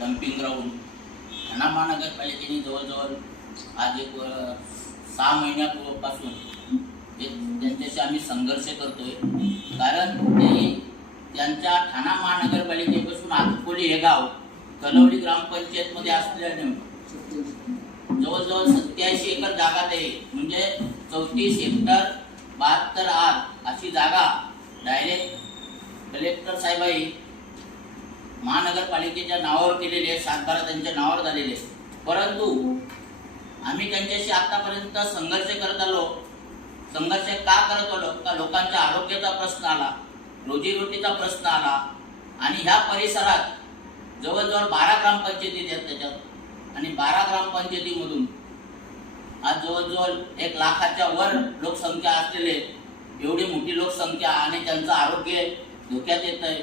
Dumping ground ठाणा महानगरपालिकेने जवळजवळ आज एक सहा महिन्यापूर्वपासून ते त्यांच्याशी आम्ही संघर्ष करतोय कारण ते त्यांच्या ठाणा महानगरपालिकेपासून आतकोली हे गाव कलवली ग्रामपंचायतमध्ये असल्याने जवळजवळ सत्याऐंशी एकर जागा ते म्हणजे चौतीस हेक्टर बहात्तर आठ अशी जागा डायरेक्ट कलेक्टर साहेबाई महानगरपालिकेच्या नावावर केलेले आहे सातबारा त्यांच्या नावावर झालेले परंतु आम्ही त्यांच्याशी आतापर्यंत संघर्ष करत आलो. संघर्ष का करत आलो? का लोकांच्या आरोग्याचा प्रश्न आला? रोजीरोटीचा प्रश्न आला. आणि ह्या परिसरात जवळजवळ बारा ग्रामपंचायती आहेत त्याच्यात. आणि बारा ग्रामपंचायतीमधून आज जवळजवळ एक लाखाच्या वर लोकसंख्या असलेले एवढी मोठी लोकसंख्या आणि त्यांचं आरोग्य धोक्यात येत आहे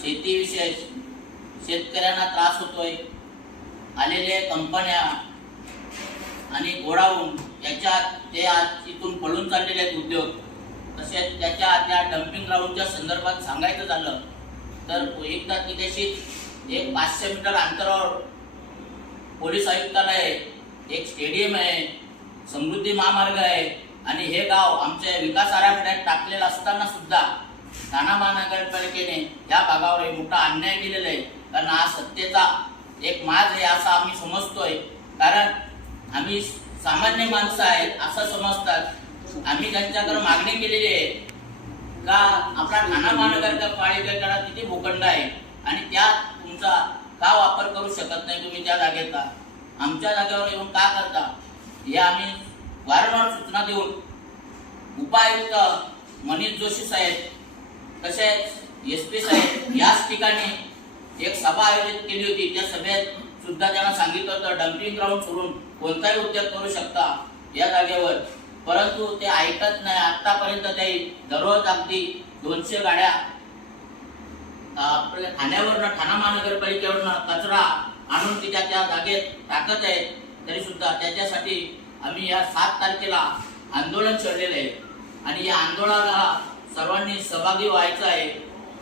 शेतीविषयी शेतकऱ्यांना त्रास होतोय. आलेले कंपन्या आणि गोडाऊन याच्यात ते आज इथून पळून चाललेले आहेत उद्योग. तसेच त्याच्या त्या डम्पिंग ग्राउंडच्या संदर्भात सांगायचं झालं तर एकदा तिथेशी एक पाचशे मीटर अंतरावर पोलीस आयुक्तालय एक स्टेडियम आहे समृद्धी महामार्ग आहे आणि हे गाव आमच्या विकास आराखड्यात टाकलेलं असताना सुद्धा ठाणा महानगरपालिकेने या भागावर एक मोठा अन्याय केलेला आहे. कारण हा सत्तेचा एक माज आहे असा आम्ही समजतोय. कारण आम्ही सामान्य माणसं आहेत असं समजतात. आम्ही त्यांच्याकडे मागणी केलेली आहे. का आपला नाना महानगरपालिकेकडे किती भूखंड आहे? आणि त्यात तुमचा का वापर करू शकत नाही तुम्ही त्या जागेचा? आमच्या जागेवर येऊन का करता? हे आम्ही वारंवार सूचना देऊन उपायुक्त मनीष जोशी साहेब तसेच एस पी साहेब याच ठिकाणी एक सभा आयोजित केली होती. त्या सभेत सुद्धा त्यांना सांगितलं होतं डम्पिंग ग्राउंड सोडून कोणताही उद्योग करू शकता या जागेवर. परंतु ते ऐकत नाही. आतापर्यंत ते दररोज अगदी दोनशे गाड्या आपल्या ठाण्यावरनं ठाणा महानगरपालिकेवरनं कचरा आणून तिच्या त्या जागेत टाकत आहेत. तरी सुद्धा त्याच्यासाठी आम्ही या सात तारखेला आंदोलन छेडलेलं आहे. आणि या आंदोलनाला सर्वांनी सहभागी व्हायचं आहे.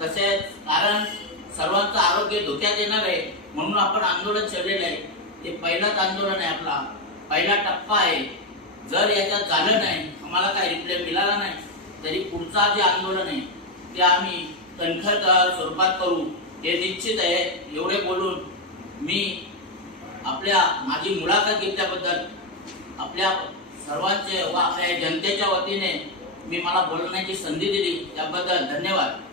तसेच कारण सर्वांचं आरोग्य धोक्यात येणार आहे म्हणून आपण आंदोलन छेडलेलं आहे. ते पहिलंच आंदोलन आहे आपला. पहिला टप्पा आहे. जर याच्यात झालं नाही आम्हाला काही रिप्लाय मिळाला नाही तरी पुढचा जे आंदोलन आहे ते आम्ही कणखर स्वरूपात करू. हे निश्चित आहे. एवढे बोलून मी आपल्या माझी मुलाखत घेतल्याबद्दल आपल्या सर्वांचे व आपल्या जनतेच्या वतीने मी मला बोलण्याची संधी दिली. त्याबद्दल धन्यवाद.